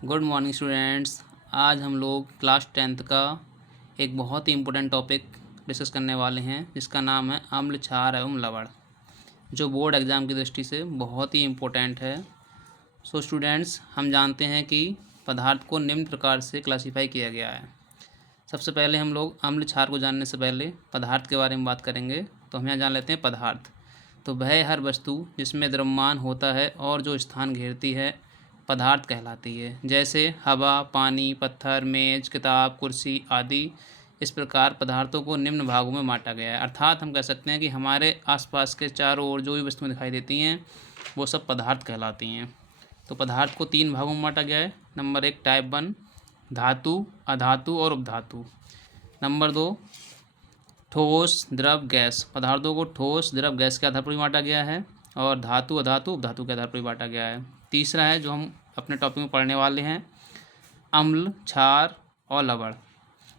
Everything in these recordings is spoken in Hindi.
Good morning students. आज हम लोग क्लास 10th का एक बहुत ही इम्पोर्टेंट टॉपिक डिस्कस करने वाले हैं जिसका नाम है अम्ल क्षार एवं लवण, जो बोर्ड एग्ज़ाम की दृष्टि से बहुत ही इम्पोर्टेंट है। सो स्टूडेंट्स, हम जानते हैं कि पदार्थ को निम्न प्रकार से क्लासीफाई किया गया है। सबसे पहले हम लोग अम्ल क्षार को जानने से पहले पदार्थ के बारे में बात करेंगे। तो हम यहाँ जान लेते हैं पदार्थ। तो वह हर वस्तु जिसमें द्रव्यमान होता है और जो स्थान घेरती है पदार्थ कहलाती है, जैसे हवा, पानी, पत्थर, मेज, किताब, कुर्सी आदि। इस प्रकार पदार्थों को निम्न भागों में बांटा गया है। अर्थात हम कह सकते हैं कि हमारे आसपास के चारों ओर जो भी वस्तुएं दिखाई देती हैं वो सब पदार्थ कहलाती हैं। तो पदार्थ को 3 भागों में बांटा गया है। नंबर 1 टाइप 1 धातु, अधातु और उपधातु। नंबर 2 ठोस, द्रव, गैस। पदार्थों को ठोस, द्रव, गैस के आधार पर भी बांटा गया है और धातु, अधातु, उपधातु के आधार पर भी बांटा गया है। तीसरा है जो हम अपने टॉपिक में पढ़ने वाले हैं, अम्ल, क्षार और लवण।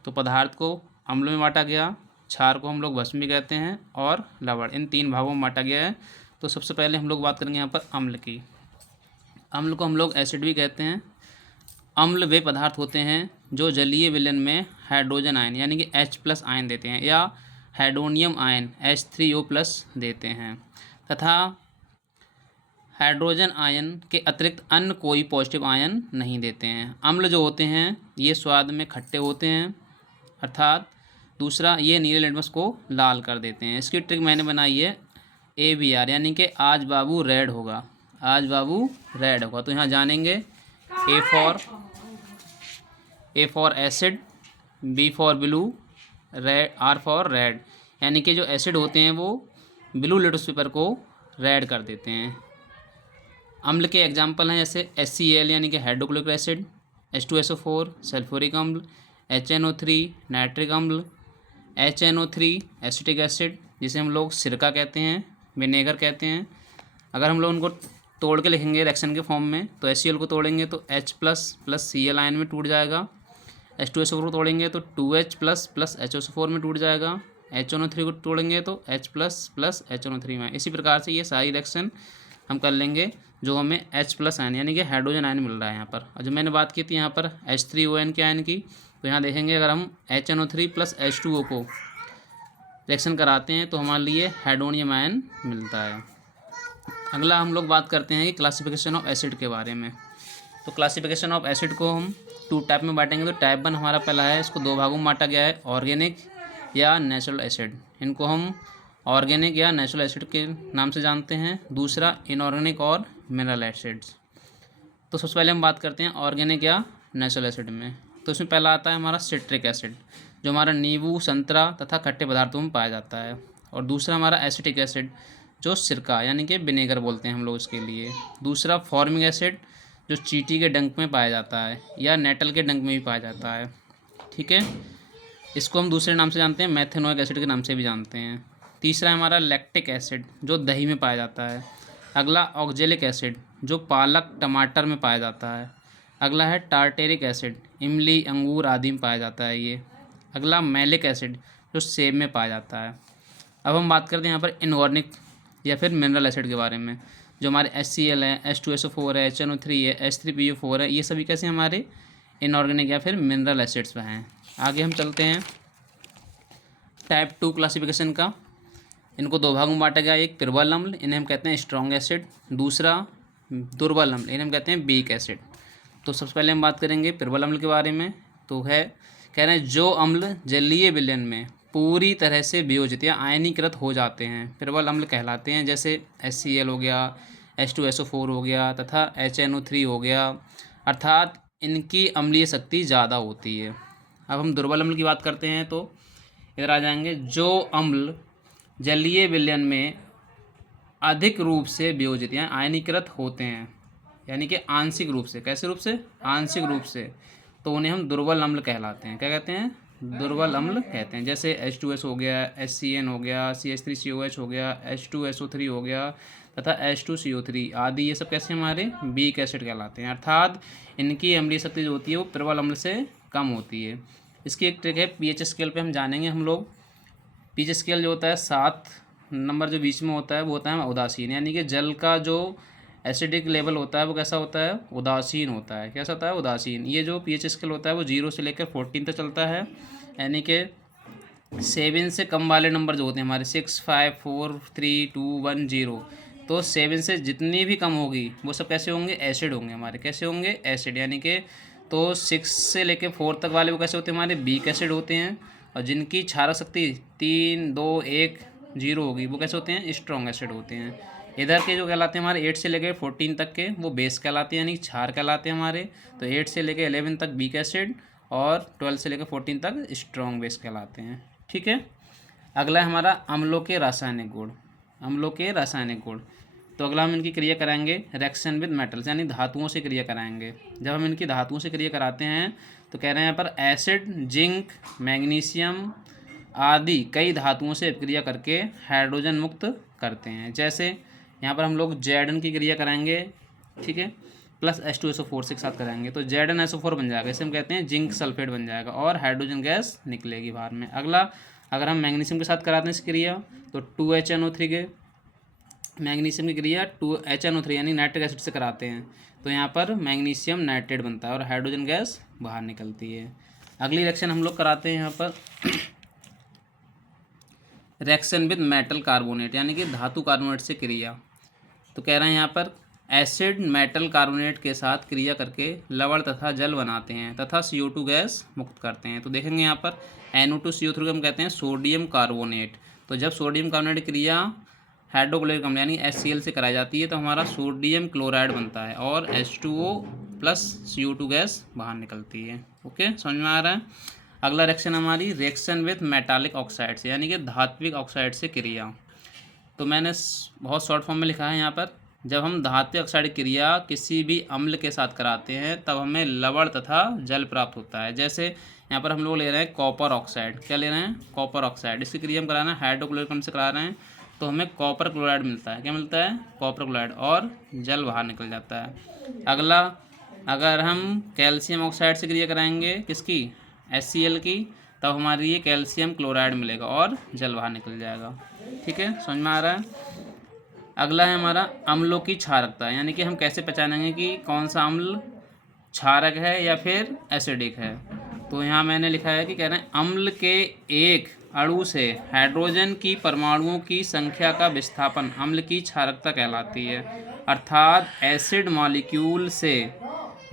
तो पदार्थ को अम्ल में बांटा गया, क्षार को हम लोग भस्म भी कहते हैं और लवण, इन 3 भागों में बांटा गया है। तो सबसे पहले हम लोग बात करेंगे यहाँ पर अम्ल की। अम्ल को हम लोग एसिड भी कहते हैं। अम्ल वे पदार्थ होते हैं जो जलीय विलयन में हाइड्रोजन आयन यानी कि H+ आयन देते हैं या हाइड्रोनियम आयन H3O+ देते हैं तथा हाइड्रोजन आयन के अतिरिक्त अन्य कोई पॉजिटिव आयन नहीं देते हैं। अम्ल जो होते हैं ये स्वाद में खट्टे होते हैं, अर्थात दूसरा ये नीले लिटमस को लाल कर देते हैं। इसकी ट्रिक मैंने बनाई है ABR, यानी कि आज बाबू रेड होगा, आज बाबू रेड होगा। तो यहाँ जानेंगे A for acid, B for blue, red, R for red, यानी कि जो एसिड होते हैं वो ब्लू लिटमस पेपर को रेड कर देते हैं। अम्ल के एग्जाम्पल हैं जैसे HCl यानी कि हाइड्रोक्लोरिक एसिड, H2SO4 सल्फ्यूरिक अम्ल, HNO3 नाइट्रिक अम्ल, HNO3 एसिटिक एसिड जिसे हम लोग सिरका कहते हैं, विनेगर कहते हैं। अगर हम लोग उनको तोड़ के लिखेंगे रिएक्शन के फॉर्म में तो HCl को तोड़ेंगे तो H+ प्लस Cl आयन में टूट जाएगा, H2SO4 को तोड़ेंगे तो 2H+ प्लस HOSO4 में टूट जाएगा, HNO3 को तोड़ेंगे तो H+ प्लस HNO3 में। इसी प्रकार से ये सारी रिएक्शन हम कर लेंगे जो हमें H+ आयन यानी कि हाइड्रोजन आयन मिल रहा है यहाँ पर। और जो मैंने बात की थी यहाँ पर H3ON के आयन की, तो यहाँ देखेंगे अगर हम HNO3 प्लस H2O को रिएक्शन कराते हैं तो हमारे लिए हाइड्रोनियम आयन मिलता है। अगला हम लोग बात करते हैं कि क्लासिफिकेशन ऑफ एसिड के बारे में। तो क्लासिफिकेशन ऑफ एसिड को हम 2 टाइप में बांटेंगे। तो टाइप 1 हमारा पहला है, इसको 2 भागों में बांटा गया है, ऑर्गेनिक या नेचुरल एसिड। इनको हम ऑर्गेनिक या नेचुरल एसिड के नाम से जानते हैं। दूसरा इनऑर्गेनिक और मिनरल एसिड्स। तो सबसे पहले हम बात करते हैं ऑर्गेनिक या नेचुरल एसिड में। तो इसमें पहला आता है हमारा सिट्रिक एसिड, जो हमारा नींबू, संतरा तथा खट्टे पदार्थों में पाया जाता है। और दूसरा हमारा एसिटिक एसिड, जो सिरका यानी कि विनेगर बोलते हैं हम लोग इसके लिए। दूसरा फॉर्मिक एसिड, जो चींटी के डंक में पाया जाता है या नेटल के डंक में भी पाया जाता है। ठीक है, इसको हम दूसरे नाम से जानते हैं, मेथेनोइक एसिड के नाम से भी जानते हैं। तीसरा है हमारा लैक्टिक एसिड, जो दही में पाया जाता है। अगला ऑक्जेलिक एसिड, जो पालक, टमाटर में पाया जाता है। अगला है टार्टेरिक एसिड, इमली, अंगूर आदि में पाया जाता है ये। अगला मैलिक एसिड, जो सेब में पाया जाता है। अब हम बात करते हैं यहाँ पर इनऑर्गेनिक या फिर मिनरल एसिड के बारे में। जो हमारे HCl है, H2SO4 है, HNO3 है, H3PO4 है, ये सभी कैसे हमारे इनऑर्गेनिक या फिर मिनरल एसिड्स हैं। आगे हम चलते हैं टाइप 2 क्लासिफिकेशन का। इनको 2 भागों में बांटा गया, एक प्रबल अम्ल, इन्हें हम कहते हैं स्ट्रॉन्ग एसिड। दूसरा दुर्बल अम्ल, इन्हें हम कहते हैं वीक एसिड। तो सबसे पहले हम बात करेंगे प्रबल अम्ल के बारे में। तो है कह रहे हैं जो अम्ल जलीय विलयन में पूरी तरह से वियोजित या आयनीकृत हो जाते हैं प्रबल अम्ल कहलाते हैं। जैसे HCl हो गया, H2SO4 हो गया तथा HNO3 हो गया, अर्थात इनकी अम्लीय शक्ति ज़्यादा होती है। अब हम दुर्बल अम्ल की बात करते हैं तो इधर आ जाएंगे, जो अम्ल जलीय विलयन में अधिक रूप से वियोजित या आयनीकृत होते हैं, यानी कि आंशिक रूप से, कैसे रूप से, आंशिक रूप से, तो उन्हें हम दुर्बल अम्ल कहलाते हैं। क्या कहते हैं, दुर्बल अम्ल कहते हैं। जैसे H2S हो गया, HCN हो गया, CH3COH हो गया, H2SO3 हो गया तथा H2CO3 आदि, ये सब कैसे हमारे वीक एसिड कहलाते हैं, अर्थात इनकी अम्लीय शक्ति जो होती है वो प्रबल अम्ल से कम होती है। इसकी एक ट्रिक है, pH स्केल पे हम जानेंगे हम लोग। pH स्केल जो होता है 7 नंबर जो बीच में होता है वो होता है उदासीन, यानी कि जल का जो एसिडिक लेवल होता है वो कैसा होता है, उदासीन होता है। कैसा होता है, उदासीन। ये जो pH स्केल होता है वो 0 से लेकर 14 तक चलता है, यानी कि 7 से कम वाले नंबर जो होते हैं हमारे 6, 5, 4, 3, 2, 1, 0, तो 7 से जितनी भी कम होगी वो सब कैसे होंगे, एसिड होंगे हमारे। कैसे होंगे, एसिड। यानी कि तो 6 से लेके 4 तक वाले वो कैसे होते हैं हमारे, वीक एसिड होते हैं। और जिनकी क्षारक शक्ति 3, 2, 1, 0 होगी वो कैसे होते हैं, स्ट्रॉन्ग एसिड होते हैं। इधर के जो कहलाते हैं हमारे 8 से लेकर 14 तक के, वो बेस कहलाते हैं, यानी क्षार कहलाते हैं हमारे। तो 8 से लेकर 11 तक वीक एसिड और 12 से लेकर 14 तक स्ट्रॉन्ग बेस कहलाते हैं। ठीक है। अगला है हमारा अम्लों के रासायनिक गुण। अम्लों के रासायनिक गुण, तो अगला हम इनकी क्रिया कराएंगे रिएक्शन विद मेटल्स, यानी धातुओं से क्रिया कराएंगे। जब हम इनकी धातुओं से क्रिया कराते हैं तो कह रहे हैं यहाँ पर एसिड, जिंक, मैग्नीशियम आदि कई धातुओं से क्रिया करके हाइड्रोजन मुक्त करते हैं। जैसे यहाँ पर हम लोग Zn की क्रिया कराएंगे, ठीक है, प्लस H2SO4 से साथ कराएंगे तो ZnSO4 बन जाएगा। इसे हम कहते हैं जिंक सल्फेट बन जाएगा और हाइड्रोजन गैस निकलेगी बाहर में। अगला अगर हम मैग्नीशियम के साथ कराते हैं इस क्रिया तो 2HNO3 के मैग्नीशियम की क्रिया 2HNO3 यानी नाइट्रिक एसिड से कराते हैं तो यहाँ पर मैग्नीशियम नाइट्रेट बनता है और हाइड्रोजन गैस बाहर निकलती है। अगली रिएक्शन हम लोग कराते हैं यहाँ पर रिएक्शन विद मेटल कार्बोनेट, यानी कि धातु कार्बोनेट से क्रिया। तो कह रहे हैं यहाँ पर एसिड मेटल कार्बोनेट के साथ क्रिया करके लवण तथा जल बनाते हैं तथा CO2 गैस मुक्त करते हैं। तो देखेंगे यहाँ पर NO2CO3 को हम कहते हैं सोडियम कार्बोनेट। तो जब सोडियम कार्बोनेट क्रिया हाइड्रोक्लोरिक अम्ल यानी HCl से कराई जाती है तो हमारा सोडियम क्लोराइड बनता है और H2O प्लस CO2 गैस बाहर निकलती है। ओके, समझ में आ रहा है। अगला रिएक्शन हमारी रिएक्शन विथ मेटालिक ऑक्साइड्स, यानी कि धात्विक ऑक्साइड से क्रिया। तो मैंने बहुत शॉर्ट फॉर्म में लिखा है यहाँ पर, जब हम धात्विक ऑक्साइड क्रिया किसी भी अम्ल के साथ कराते हैं तब हमें लवण तथा जल प्राप्त होता है। जैसे यहाँ पर हम लोग ले रहे हैं कॉपर ऑक्साइड। क्या ले रहे हैं, कॉपर ऑक्साइड। इसकी क्रिया हम करा रहे हैं हाइड्रोक्लोरिक अम्ल से करा रहे हैं तो हमें कॉपर क्लोराइड मिलता है। क्या मिलता है, कॉपर क्लोराइड, और जल बाहर निकल जाता है। अगला अगर हम कैल्शियम ऑक्साइड से क्रिया कराएंगे किसकी, HCl की, तब हमारी ये कैल्शियम क्लोराइड मिलेगा और जल बाहर निकल जाएगा। ठीक है, समझ में आ रहा है। अगला है हमारा अम्लों की क्षारकता, यानी कि हम कैसे पहचानेंगे कि कौन सा अम्ल क्षारक है या फिर एसिडिक है। तो यहाँ मैंने लिखा है कि कह रहे हैं अम्ल के एक अणु से हाइड्रोजन की परमाणुओं की संख्या का विस्थापन अम्ल की क्षारकता कहलाती है। अर्थात एसिड मॉलिक्यूल से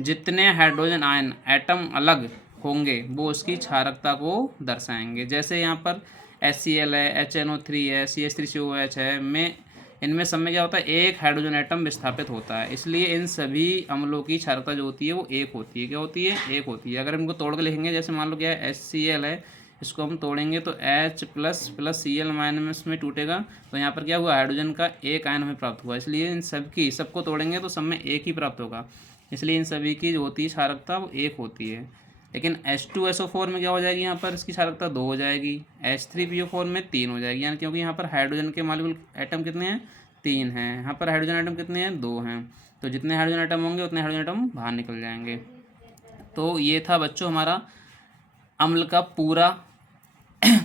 जितने हाइड्रोजन आयन एटम अलग होंगे वो उसकी क्षारकता को दर्शाएंगे। जैसे यहाँ पर HCl है, HNO3 है, CH3COH है, में इनमें सब में क्या होता है, एक हाइड्रोजन एटम विस्थापित होता है। इसलिए इन सभी अम्लों की क्षारकता जो होती है वो एक होती है। क्या होती है, एक होती है। अगर इनको तोड़ के लिखेंगे, जैसे मान लो क्या है HCl है, इसको हम तोड़ेंगे तो H प्लस Cl माइनस में टूटेगा तो यहाँ पर क्या हुआ, हाइड्रोजन का एक आयन हमें प्राप्त हुआ। इसलिए इन सबको तोड़ेंगे तो सब में एक ही प्राप्त होगा। इसलिए इन सभी की जो होती है क्षारकता वो एक होती है। लेकिन H2SO4 में क्या हो जाएगी, यहाँ पर इसकी क्षारकता 2 हो जाएगी, H3PO4 में 3 हो जाएगी, यानी क्योंकि यहाँ पर हाइड्रोजन के मॉलिक्यूल एटम कितने हैं, 3 हैं। यहाँ पर हाइड्रोजन एटम कितने हैं, 2 हैं। तो जितने हाइड्रोजन एटम होंगे उतने हाइड्रोजन एटम बाहर निकल जाएंगे। तो ये था बच्चों हमारा अम्ल का पूरा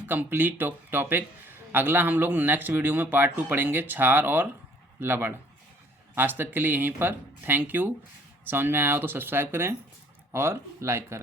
कंप्लीट टॉपिक। अगला हम लोग नेक्स्ट वीडियो में पार्ट 2 पढ़ेंगे क्षार और लवण। आज तक के लिए यहीं पर, थैंक यू। समझ में आया हो तो सब्सक्राइब करें और लाइक करें।